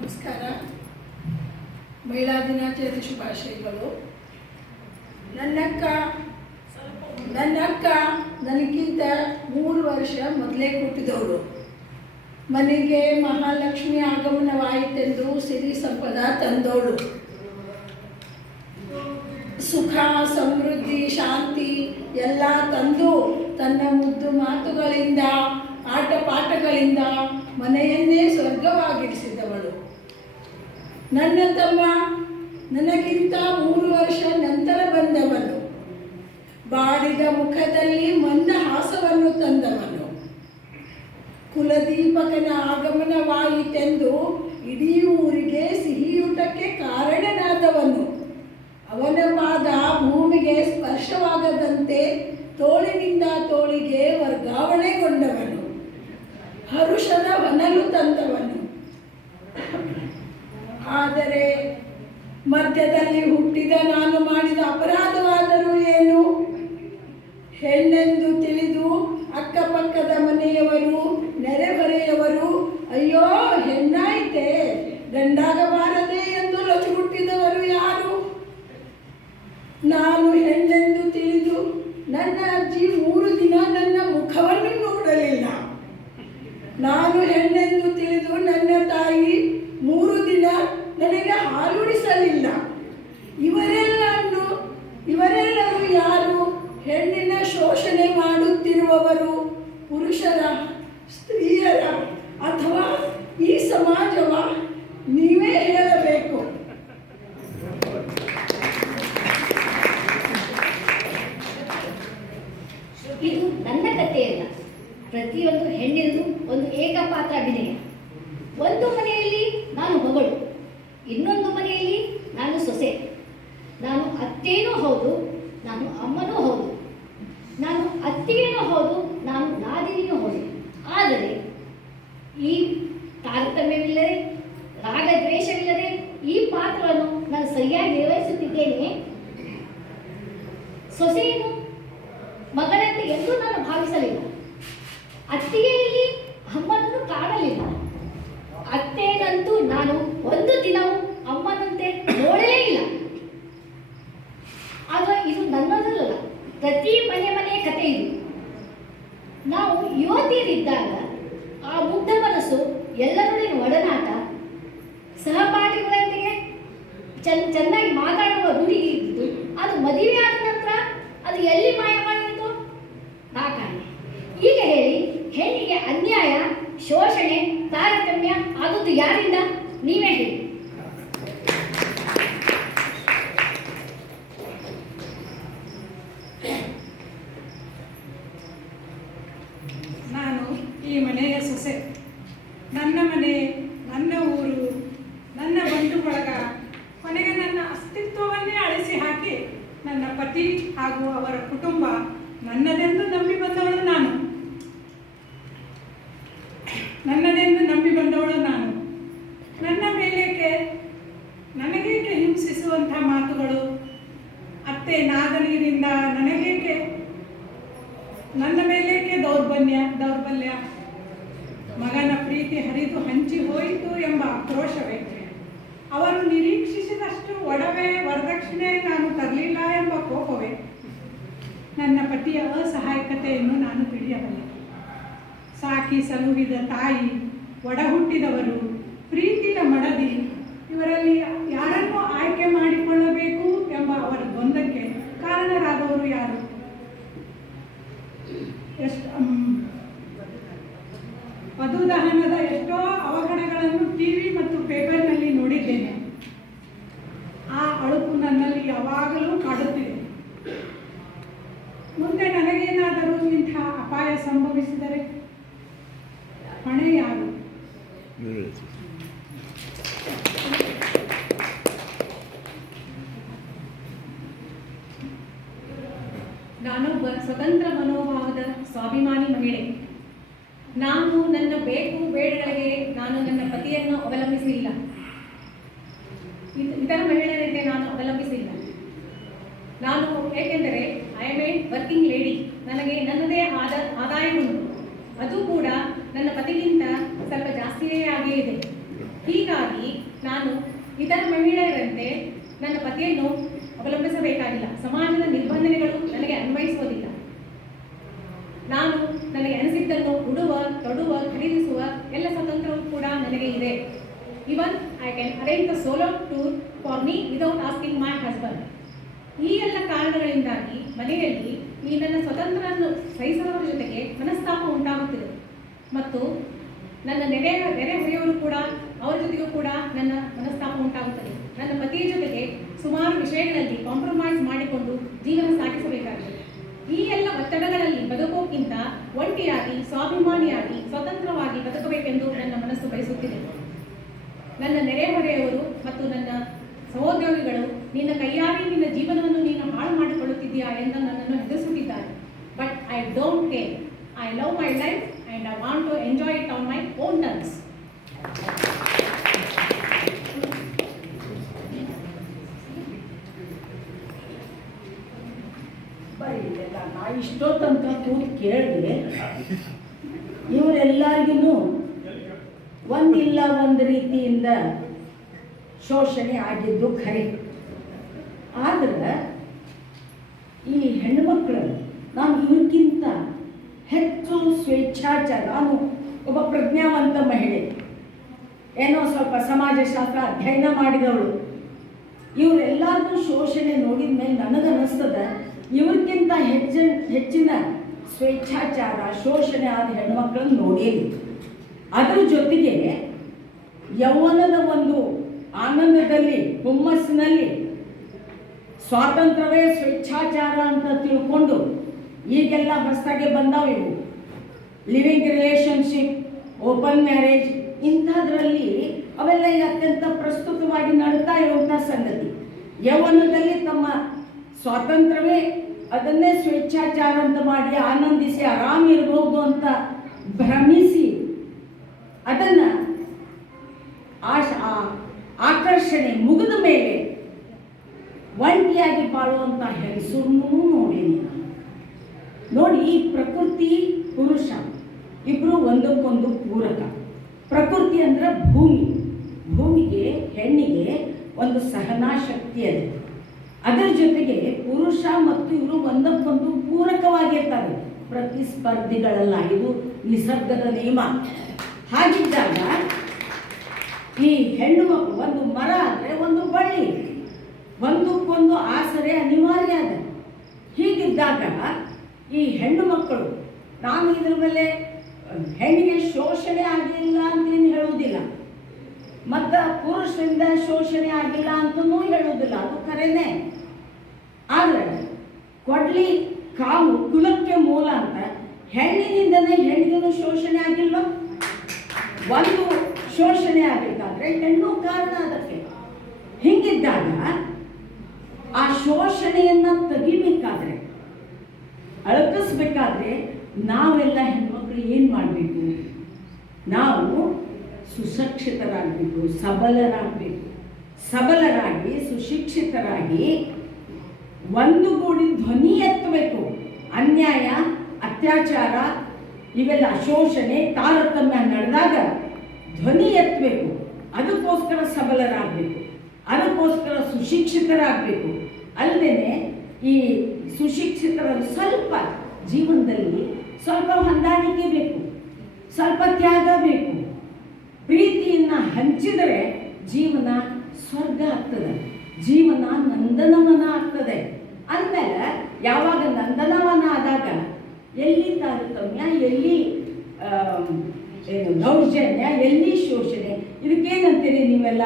ನಮಸ್ಕಾರ. ಮಹಿಳಾ ದಿನಾಚರಣೆ ಶುಭಾಶಯಗಳು. ನನ್ನ ಅಕ್ಕ ನನಗಿಂತ 3 ವರ್ಷ ಮೊದಲೇ ಹುಟ್ಟಿದವಳು. ಮನೆಗೆ ಮಹಾಲಕ್ಷ್ಮಿ ಆಗಮನವಾಯಿತೆಂದು ಸಿರಿ ಸಂಪದ ತಂದವಳು. ಸುಖ, ಸಮೃದ್ಧಿ, ಶಾಂತಿ ಎಲ್ಲ ತಂದು ತನ್ನ ಮುದ್ದು ಮಾತುಗಳಿಂದ, ಆಟ ಪಾಠಗಳಿಂದ ಮನೆಯನ್ನೇ ಸ್ವರ್ಗವಾಗಿರಿಸಿದವಳು. ನನ್ನ ತಮ್ಮ ನನಗಿಂತ 3 ವರ್ಷ ನಂತರ ಬಂದವನು. ಬಾಡಿದ ಮುಖದಲ್ಲಿ ಮಂದಹಾಸವನ್ನು ತಂದವನು. ಕುಲದೀಪಕನ ಆಗಮನವಾಯಿತೆಂದು ಇಡೀ ಊರಿಗೆ ಸಿಹಿಯೂಟಕ್ಕೆ ಕಾರಣನಾದವನು. ಅವನ ಪಾದ ಭೂಮಿಗೆ ಸ್ಪರ್ಶವಾಗದಂತೆ ತೋಳಿನಿಂದ ತೋಳಿಗೆ ವರ್ಗಾವಣೆಗೊಂಡವನು. ಹರುಷದ ಹೊನಲು ತಂದವನು. ಆದರೆ ಮಧ್ಯದಲ್ಲಿ ಹುಟ್ಟಿದ ನಾನು ಮಾಡಿದ ಅಪರಾಧವಾದರೂ ಏನು? ಹೆಣ್ಣೆಂದು ತಿಳಿದು ಅಕ್ಕಪಕ್ಕದ ಮನೆಯವರು, ನೆರೆಹೊರೆಯವರು ಅಯ್ಯೋ ಹೆಣ್ಣಾಯಿತೆ, ಗಂಡಾಗಬಾರದೆ ಎಂದು ಲೊಚಗುಟ್ಟಿದವರು ಯಾರು? ನಾನು ಹೆಣ್ಣೆಂದು ತಿಳಿದು ನನ್ನ ಅಜ್ಜಿ 3 ದಿನ ನನ್ನ ಮುಖವನ್ನು ನೋಡಲಿಲ್ಲ. ನಾನು ಹೆಣ್ಣೆಂದು ತಿಳಿದು ನನ್ನ ತಾಯಿ 3 ದಿನ ನನಗೆ ಹಾಲುಣಿಸಲಿಲ್ಲ. ಇವರೆಲ್ಲರೂ ಯಾರು? ಹೆಣ್ಣಿನ ಶೋಷಣೆ ಮಾಡುತ್ತಿರುವವರು ಪುರುಷರ, ಸ್ತ್ರೀಯರ ಅಥವಾ ಈ ಸಮಾಜವ? ನೀವೇ ಹೇಳಬೇಕು. ಇದು ನನ್ನ ಕಥೆಯಲ್ಲ. ಪ್ರತಿಯೊಂದು ಹೆಣ್ಣಿನದು ಒಂದು ಏಕಪಾತ್ರ ಅಭಿನಯ. ಒಂದು ಮನೆಯಲ್ಲಿ ನಾನು ಮಗಳು, ಇನ್ನೊಂದು ಮನೆಯಲ್ಲಿ ನಾನು ಸೊಸೆ. ನಾನು ಅತ್ತೇನೂ ಹೌದು, ನಾನು ಅಮ್ಮನೂ ಹೌದು. ನಾನು ಅತ್ತಿಗೆನೂ ಹೌದು, ನಾನು ನಾದಿನಿನೂ ಹೌದು. ಆದರೆ ಈ ತಾರತಮ್ಯವಿಲ್ಲದೆ, ರಾಗದ್ವೇಷವಿಲ್ಲದೆ ಈ ಪಾತ್ರವನ್ನು ನಾನು ಸರಿಯಾಗಿ ನಿರ್ವಹಿಸುತ್ತಿದ್ದೇನೆ. ಸೊಸೆಯನ್ನು ಮಗಳಂತೆ ಎಂದೂ ನಾನು ಭಾವಿಸಲಿಲ್ಲ. ಅತ್ತಿಗೆಯಲ್ಲಿ ಅಮ್ಮನನ್ನು ಕಾಣಲಿಲ್ಲ. ಅತ್ತೇನಂತೂ ನಾನು ಒಂದು ದಿನವೂ ಅಮ್ಮನಂತೆ ನೋಡಲೇ ಇಲ್ಲ. ಆದರೆ ಇದು ನನ್ನದಲ್ಲ, ಪ್ರತಿ ಮನೆಯ ಕಥೆ ಇದು. ನಾವು ಯುವತಿಯರಿದ್ದಾಗ ಆ ಮುಗ್ಧ ಮನಸ್ಸು, ಎಲ್ಲರೊಡನೆ ಒಡನಾಟ, ಸಹಪಾಠಿಗಳೊಂದಿಗೆ ಚೆನ್ನಾಗಿ ಮಾತಾಡುವ ರೂಢಿ ಇದ್ದು, ಅದು ಮದುವೆ ಆದ ನಂತರ ಅದು ಎಲ್ಲಿ ಮಾಯ ಮಾಡಿತ್ತು ನಾ ಕಾಣೆ. ಈಗ ಹೇಳಿ, ಹೆಣ್ಣಿಗೆ ಅನ್ಯಾಯ, ಶೋಷಣೆ, ತಾರತಮ್ಯ ಆದದ್ದು ಯಾರಿಂದ? ನೀವೇ ಹೇಳಿ. ನಾನು ಈ ಮನೆಯ ಸೊಸೆ. ನನ್ನ ಮನೆ, ನನ್ನ ಊರು, ನನ್ನ ಬಂಧು ಬಳಗ, ಕೊನೆಗೆ ನನ್ನ ಅಸ್ತಿತ್ವವನ್ನೇ ಅಳಿಸಿ ಹಾಕಿ ನನ್ನ ಪತಿ ಹಾಗೂ ಅವರ ಕುಟುಂಬ ನನ್ನದೆಂದು ನಂಬಿ ಬಂದವಳು ನಾನು. ನನ್ನ ನನಗೇಕೆ ಹಿಂಸಿಸುವಂಥ ಮಾತುಗಳು? ಅತ್ತೆ ನಾಗನೀರಿಂದ ನನ್ನ ಮೇಲೇಕೆ ದೌರ್ಬಲ್ಯ? ಮಗನ ಪ್ರೀತಿ ಹರಿದು ಹಂಚಿ ಹೋಯಿತು ಎಂಬ ಆಕ್ರೋಶವೇ? ಅವರು ನಿರೀಕ್ಷಿಸಿದಷ್ಟು ಒಡವೆ ವರದಕ್ಷಿಣೆ ನಾನು ತರಲಿಲ್ಲ ಎಂಬ ಕೋಪವೇ? ನನ್ನ ಪತಿಯ ಅಸಹಾಯಕತೆಯನ್ನು ನಾನು ತಿಳಿಯಬಲ್ಲೆ. ಸಾಕಿ ಸಲುಹಿದ ತಾಯಿ, ಒಡ ಹುಟ್ಟಿದವರು, ಪ್ರೀತಿಯ ಮಡದಿ, ಇವರಲ್ಲಿ ಯಾರನ್ನು ಆಯ್ಕೆ ಮಾಡಿಕೊಳ್ಳಬೇಕು ಎಂಬ ಅವರ ಗೊಂದಕ್ಕೆ ಕಾರಣರಾದವರು ಯಾರು? ವಧುದಹನದ ಎಷ್ಟೋ ಅವಘಡಗಳನ್ನು ಟಿವಿ ಮತ್ತು ಪೇಪರ್ನಲ್ಲಿ ನೋಡಿದ್ದೇನೆ. ಆ ಅಳುಕು ನನ್ನಲ್ಲಿ ಯಾವಾಗಲೂ ಕಾಡುತ್ತಿದೆ. ಮುಂದೆ ನನಗೇನಾದರೂ ಇಂಥ ಅಪಾಯ ಸಂಭವಿಸಿದರೆ ಹೊಣೆ ಯಾರು? ನಾನೊಬ್ಬ ಸ್ವತಂತ್ರ ಮನೋಭಾವದ ಸ್ವಾಭಿಮಾನಿ ಮಹಿಳೆ. ನಾನು ನನ್ನ ಬೇಕು ಬೇಡಗಳಿಗೆ ನಾನು ನನ್ನ ಪತಿಯನ್ನು ಅವಲಂಬಿಸಿಲ್ಲ. ಇತರ ಮಹಿಳೆಯರಂತೆ ನಾನು ಅವಲಂಬಿಸಿಲ್ಲ. ನಾನು ಏಕೆಂದರೆ I am A working lady. ನನಗೆ ನನ್ನದೇ ಆದ ಆದಾಯ ಉಂಟು. ಅದು ಕೂಡ ನನ್ನ ಪತಿಗಿಂತ ಸ್ವಲ್ಪ ಜಾಸ್ತಿಯೇ ಆಗೇ ಇದೆ. ಹೀಗಾಗಿ ನಾನು ಇತರ ಮಹಿಳೆಯರಂತೆ ನನ್ನ ಪತಿಯನ್ನು ಅವಲಂಬಿಸಬೇಕಾಗಿಲ್ಲ. ಸಮಾಜದ ನಿಬಂಧನೆಗಳು ನನಗೆ ಅನ್ವಯಿಸುವುದಿಲ್ಲ. ನಾನು ನನಗೆ ಅನಿಸಿದ್ದನ್ನು ಉಡುವ, ತೊಡುವ, ಖರೀದಿಸುವ ಎಲ್ಲ ಸ್ವಾತಂತ್ರ್ಯವೂ ಕೂಡ ನನಗೆ ಇದೆ. Even I can arrange the solo tour for me without asking my husband. ಈ ಎಲ್ಲ ಕಾರಣಗಳಿಂದಾಗಿ ಮನೆಯಲ್ಲಿ ಈ ನನ್ನ ಸ್ವತಂತ್ರವನ್ನು ಸಹಿಸುವುದರ ಜೊತೆಗೆ ಮನಸ್ತಾಪ ಉಂಟಾಗುತ್ತಿದೆ ಮತ್ತು ನನ್ನ ನೆರೆಹೊರೆಯವರು ಕೂಡ ಅವರ ಜೊತೆಗೂ ಕೂಡ ನನ್ನ ಮನಸ್ತಾಪ ಉಂಟಾಗುತ್ತದೆ. ನನ್ನ ಪತಿಯ ಜೊತೆಗೆ ಸುಮಾರು ವಿಷಯಗಳಲ್ಲಿ ಕಾಂಪ್ರಮೈಸ್ ಮಾಡಿಕೊಂಡು ಜೀವನ ಸಾಗಿಸಬೇಕಾಗಿದೆ. ಈ ಎಲ್ಲ ಒತ್ತಡಗಳಲ್ಲಿ ಬದುಕೋಕ್ಕಿಂತ ಒಂಟಿಯಾಗಿ, ಸ್ವಾಭಿಮಾನಿಯಾಗಿ, ಸ್ವತಂತ್ರವಾಗಿ ಬದುಕಬೇಕೆಂದು ನನ್ನ ಮನಸ್ಸು ಬಯಸುತ್ತಿದೆ. ನನ್ನ ನೆರೆಹೊರೆಯವರು ಮತ್ತು ನನ್ನ ಸಹೋದ್ಯೋಗಿಗಳು ನಿನ್ನ ಕೈಯಾರೆ ನಿನ್ನ ಜೀವನವನ್ನು ನೀನು ಹಾಳು ಮಾಡಿಕೊಳ್ಳುತ್ತಿದ್ದೀಯಾ ಎಂದು ನನ್ನನ್ನು ಹೆದರಿಸುತ್ತಿದ್ದಾರೆ. But I don't care. I love my life and I want to enjoy it on my own terms. ನಾ ಇಷ್ಟೋ ತನಕ ಕೂತು ಕೇಳಿದೆ, ಇವರೆಲ್ಲರಿಗೂ ಒಂದಿಲ್ಲ ಒಂದು ರೀತಿಯಿಂದ ಶೋಷಣೆ ಆಗಿದ್ದು ಖರೆ. ಆದ್ರೆ ಈ ಹೆಣ್ಣುಮಕ್ಕಳು ನಾನು ಇವ್ರಿಗಿಂತ ಹೆಚ್ಚು ಸ್ವೇಚ್ಛಾಚಾರ, ನಾನು ಒಬ್ಬ ಪ್ರಜ್ಞಾವಂತ ಮಹಿಳೆ, ಏನೋ ಸ್ವಲ್ಪ ಸಮಾಜಶಾಸ್ತ್ರ ಅಧ್ಯಯನ ಮಾಡಿದವಳು, ಇವರೆಲ್ಲರಿಗೂ ಶೋಷಣೆ ನೋಡಿದ ಮೇಲೆ ನನಗನ್ನಿಸ್ತದೆ ಇವ್ರಿಗಿಂತ ಹೆಚ್ಚಿನ ಸ್ವೇಚ್ಛಾಚಾರ, ಶೋಷಣೆ ಆದ ಹೆಣ್ಮಕ್ಳನ್ನು ನೋಡೇನಿ. ಅದರ ಜೊತೆಗೆ ಯೌವನದ ಒಂದು ಆನಂದದಲ್ಲಿ, ಹುಮ್ಮಸ್ಸಿನಲ್ಲಿ ಸ್ವಾತಂತ್ರ್ಯವೇ ಸ್ವೇಚ್ಛಾಚಾರ ಅಂತ ತಿಳ್ಕೊಂಡು ಈಗೆಲ್ಲ ಹೊಸದಾಗೆ ಬಂದಾವ ಇವು ಲಿವಿಂಗ್ ರಿಲೇಷನ್ಶಿಪ್, ಓಪನ್ ಮ್ಯಾರೇಜ್, ಇಂಥದ್ರಲ್ಲಿ ಅವೆಲ್ಲ ಅತ್ಯಂತ ಪ್ರಸ್ತುತವಾಗಿ ನಡ್ತಾ ಇರುವಂಥ ಸಂಗತಿ. ಯೌವನದಲ್ಲಿ ತಮ್ಮ ಸ್ವಾತಂತ್ರ್ಯವೇ ಅದನ್ನೇ ಸ್ವೇಚ್ಛಾಚಾರ ಅಂತ ಮಾಡಿ ಆನಂದಿಸಿ ಆರಾಮಿರ್ಬೋದು ಅಂತ ಭ್ರಮಿಸಿ ಅದನ್ನು ಆಕರ್ಷಣೆ ಮುಗಿದ ಮೇಲೆ ಒಂಟಿಯಾಗಿ ಬಾಳುವಂಥ ಹೆಂಗಸರನ್ನೂ ನೋಡೀನಿ ನಾನು. ನೋಡಿ, ಈ ಪ್ರಕೃತಿ ಪುರುಷ ಇಬ್ಬರು ಒಂದಕ್ಕೊಂದು ಪೂರಕ. ಪ್ರಕೃತಿ ಅಂದ್ರೆ ಭೂಮಿ, ಭೂಮಿಗೆ ಹೆಣ್ಣಿಗೆ ಒಂದು ಸಹನಾ ಶಕ್ತಿ ಇದೆ. ಅದರ ಜೊತೆಗೆ ಪುರುಷ ಮತ್ತು ಇವರು ಒಂದಕ್ಕೊಂದು ಪೂರಕವಾಗಿರ್ತಾರೆ, ಪ್ರತಿಸ್ಪರ್ಧಿಗಳಲ್ಲ. ಇದು ನಿಸರ್ಗದ ನಿಯಮ. ಹಾಗಿದ್ದಾಗ ಈ ಹೆಣ್ಣು ಮಕ್ಕಳು ಒಂದು ಮರ ಅಂದರೆ ಒಂದು ಬಳ್ಳಿ, ಒಂದಕ್ಕೊಂದು ಆಸರೆ ಅನಿವಾರ್ಯ ಅದ. ಹೀಗಿದ್ದಾಗ ಈ ಹೆಣ್ಣು ಮಕ್ಕಳು, ನಾನು ಇದ್ರ ಮೇಲೆ ಹೆಣ್ಣಿಗೆ ಶೋಷಣೆ ಆಗಿಲ್ಲ ಅಂತೇನು ಹೇಳುವುದಿಲ್ಲ, ಮತ್ತು ಪುರುಷರಿಂದ ಶೋಷಣೆ ಆಗಿಲ್ಲ ಅಂತನೂ ಹೇಳುವುದಿಲ್ಲ, ಅದು ಖರೇನೆ. ಆದರೆ ಕೊಡ್ಲಿ ಕಾವು ಕುಲಕ್ಕೆ ಮೂಲ ಅಂತ ಹೆಣ್ಣಿನಿಂದನೇ ಹೆಣ್ಣಿಗೂ ಶೋಷಣೆ ಆಗಿಲ್ವ? ಒಂದು ಶೋಷಣೆ ಆಗಬೇಕಾದ್ರೆ ಹೆಣ್ಣು ಕಾರಣ ಅದಕ್ಕೆ. ಹೀಗಿದ್ದಾಗ ಆ ಶೋಷಣೆಯನ್ನು ತೆಗಿಬೇಕಾದ್ರೆ, ಅಳಕಿಸ್ಬೇಕಾದ್ರೆ ನಾವೆಲ್ಲ ಹೆಣ್ಮಕ್ಳು ಏನು ಮಾಡಬೇಕು? ನಾವು ಸುಶಿಕ್ಷಿತರಾಗಬೇಕು, ಸಬಲರಾಗಿ ಸುಶಿಕ್ಷಿತರಾಗಿ ಒಂದುಗೂಡಿ ಧ್ವನಿ ಎತ್ತಬೇಕು. ಅನ್ಯಾಯ, ಅತ್ಯಾಚಾರ, ಇವೆಲ್ಲ ಶೋಷಣೆ, ತಾರತಮ್ಯ ನಡೆದಾಗ ಧ್ವನಿ ಎತ್ತಬೇಕು. ಅದಕ್ಕೋಸ್ಕರ ಸಬಲರಾಗಬೇಕು, ಅದಕ್ಕೋಸ್ಕರ ಸುಶಿಕ್ಷಿತರಾಗಬೇಕು. ಅಲ್ಲದೆ ಈ ಸುಶಿಕ್ಷಿತರಲ್ಲಿ ಸ್ವಲ್ಪ ಜೀವನದಲ್ಲಿ ಸ್ವಲ್ಪ ಹೊಂದಾಣಿಕೆ ಬೇಕು, ಸ್ವಲ್ಪ ತ್ಯಾಗ ಬೇಕು. ಪ್ರೀತಿಯನ್ನು ಹಂಚಿದರೆ ಜೀವನ ಸ್ವರ್ಗ ಆಗ್ತದೆ, ಜೀವನ ನಂದನವನ ಆಗ್ತದೆ. ಅಂದಮೇಲೆ ಯಾವಾಗ ನಂದನವನ ಆದಾಗ ಎಲ್ಲಿ ತಾರತಮ್ಯ, ಎಲ್ಲಿ ದೌರ್ಜನ್ಯ, ಎಲ್ಲಿ ಶೋಷಣೆ, ಇದಕ್ಕೇನಂತೀರಿ ನೀವೆಲ್ಲ?